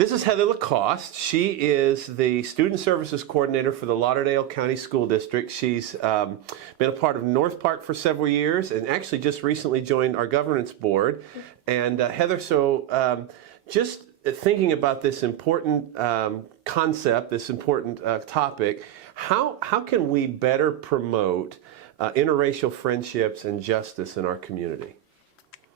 This is Heather Lacoste. She is the Student Services Coordinator for the Lauderdale County School District. She's been a part of NorthPark for several years and actually just recently joined our governance board. And Heather, so just thinking about this important concept, this important topic, how can we better promote interracial friendships and justice in our community?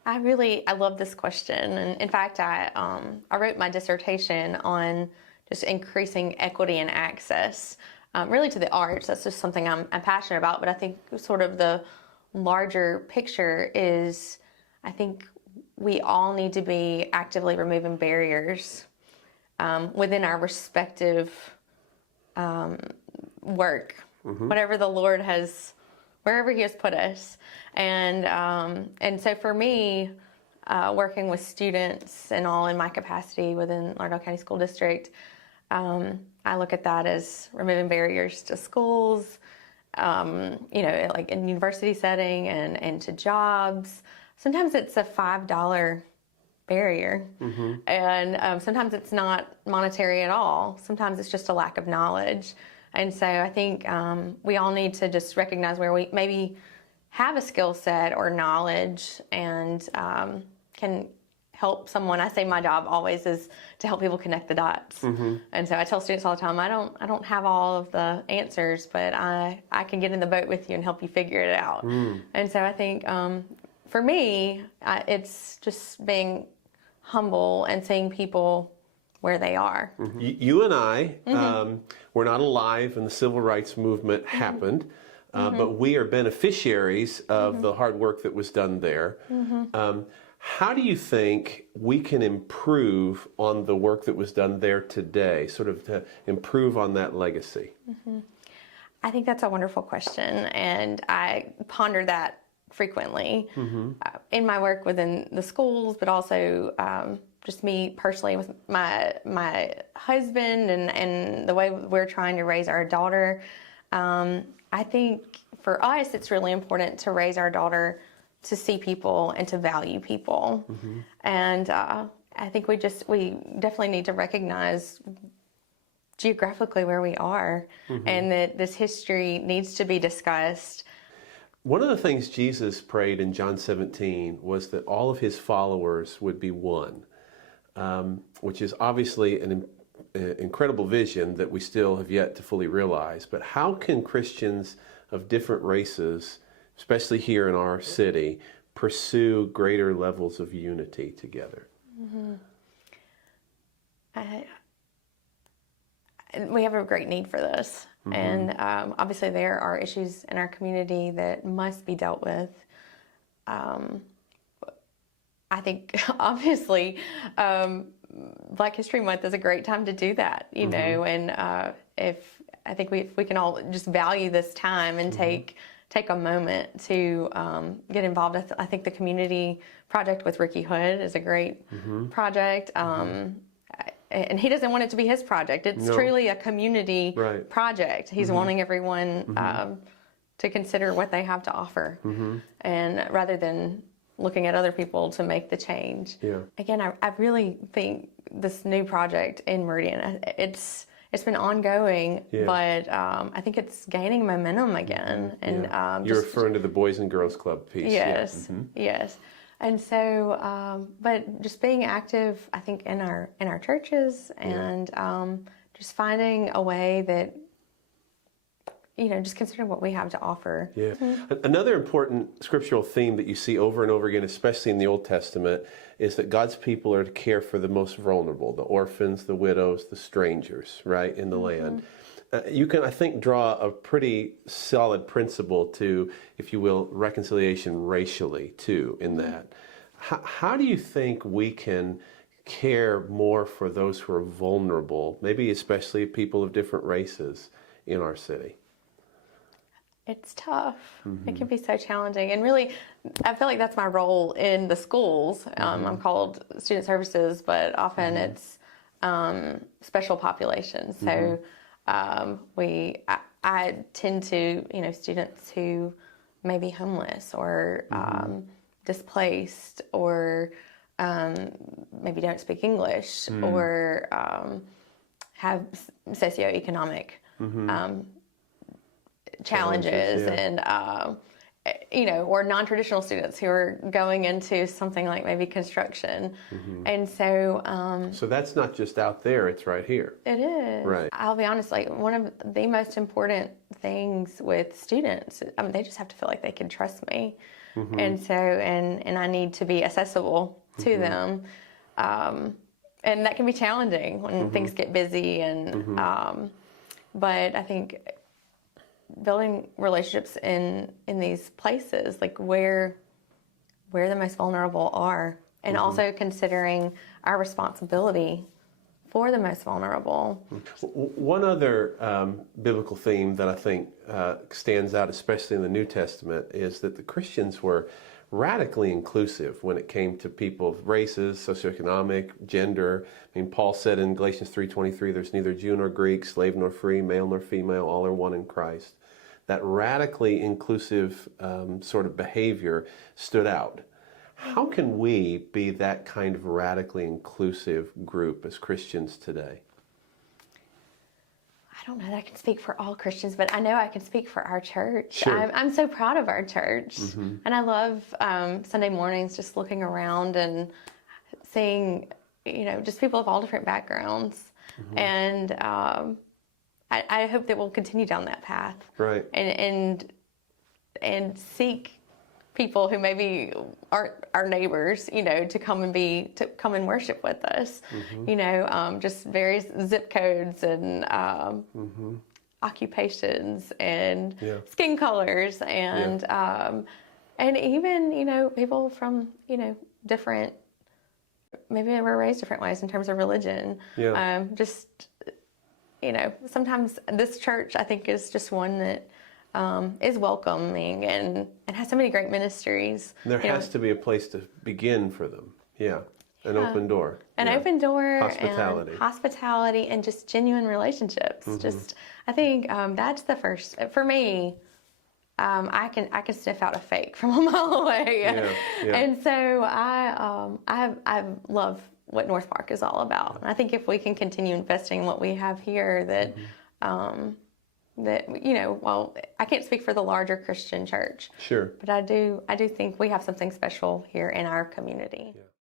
I love this question. And in fact, I wrote my dissertation on just increasing equity and access, really to the arts. That's just something I'm passionate about. But I think sort of the larger picture is, I think we all need to be actively removing barriers within our respective work, whatever the Lord has, wherever He has put us. And so for me, working with students and all in my capacity within Lauderdale County School District, I look at that as removing barriers to schools, like in university setting and to jobs. Sometimes it's a $5 barrier, and sometimes it's not monetary at all. Sometimes it's just a lack of knowledge. And so I think we all need to just recognize where we maybe have a skill set or knowledge and can help someone. I say my job always is to help people connect the dots. And so I tell students all the time, I don't have all of the answers, but I can get in the boat with you and help you figure it out. And so I think for me, it's just being humble and seeing people where they are. You and I were not alive when the civil rights movement happened. But we are beneficiaries of the hard work that was done there. How do you think we can improve on the work that was done there today, sort of to improve on that legacy? I think that's a wonderful question, and I ponder that frequently in my work within the schools, but also just me personally with my husband and the way we're trying to raise our daughter. I think for us, it's really important to raise our daughter to see people and to value people. And I think we definitely need to recognize geographically where we are and that this history needs to be discussed. One of the things Jesus prayed in John 17 was that all of His followers would be one, which is obviously an incredible vision that we still have yet to fully realize. But how can Christians of different races, especially here in our city, pursue greater levels of unity together? We have a great need for this. And obviously there are issues in our community that must be dealt with. I think obviously Black History Month is a great time to do that, you know, and if we can all just value this time and take a moment to get involved. I think the community project with Ricky Hood is a great project, and he doesn't want it to be his project. It's truly a community project. He's wanting everyone to consider what they have to offer, and rather than looking at other people to make the change. Again, I really think this new project in Meridian, it's been ongoing, but I think it's gaining momentum again. And you're referring to the Boys and Girls Club piece. Yes, yes. And so, but just being active, I think in our churches and just finding a way that, just considering what we have to offer. Another important scriptural theme that you see over and over again, especially in the Old Testament, is that God's people are to care for the most vulnerable, the orphans, the widows, the strangers, right, in the land. You can, I think, draw a pretty solid principle to, if you will, reconciliation racially, too, in that. How do you think we can care more for those who are vulnerable, maybe especially people of different races in our city? It's tough. It can be so challenging. And really, I feel like that's my role in the schools. I'm called Student Services, but often it's special populations. So I tend to, students who may be homeless or displaced or maybe don't speak English or have socioeconomic challenges yeah. and or non-traditional students who are going into something like maybe construction. And so So that's not just out there, it's right here. it is. Right. I'll be honest, like one of the most important things with students, I mean, they just have to feel like they can trust me. And so, and I need to be accessible to them. And that can be challenging when things get busy and, but I think building relationships in these places, like where the most vulnerable are, and also considering our responsibility for the most vulnerable. One other biblical theme that I think stands out, especially in the New Testament, is that the Christians were radically inclusive when it came to people of races, socioeconomic, gender. I mean, Paul said in Galatians 3:23, there's neither Jew nor Greek, slave nor free, male nor female, all are one in Christ. That radically inclusive sort of behavior stood out. How can we be that kind of radically inclusive group as Christians today? I don't know that I can speak for all Christians, but I know I can speak for our church. Sure. I'm so proud of our church. And I love Sunday mornings just looking around and seeing, just people of all different backgrounds. And I hope that we'll continue down that path. Right. And seek people who maybe aren't our neighbors, to come and worship with us. Just various zip codes and occupations and skin colors and even people from different, maybe they were raised different ways in terms of religion. Sometimes this church, I think, is just one that is welcoming and has so many great ministries. There has to be a place to begin for them. An open door. An open door. Hospitality. And hospitality and just genuine relationships. I think that's the first, for me, I can sniff out a fake from a mile away. And so I love what NorthPark is all about. And I think if we can continue investing in what we have here, that well, I can't speak for the larger Christian church. Sure. But I do think we have something special here in our community.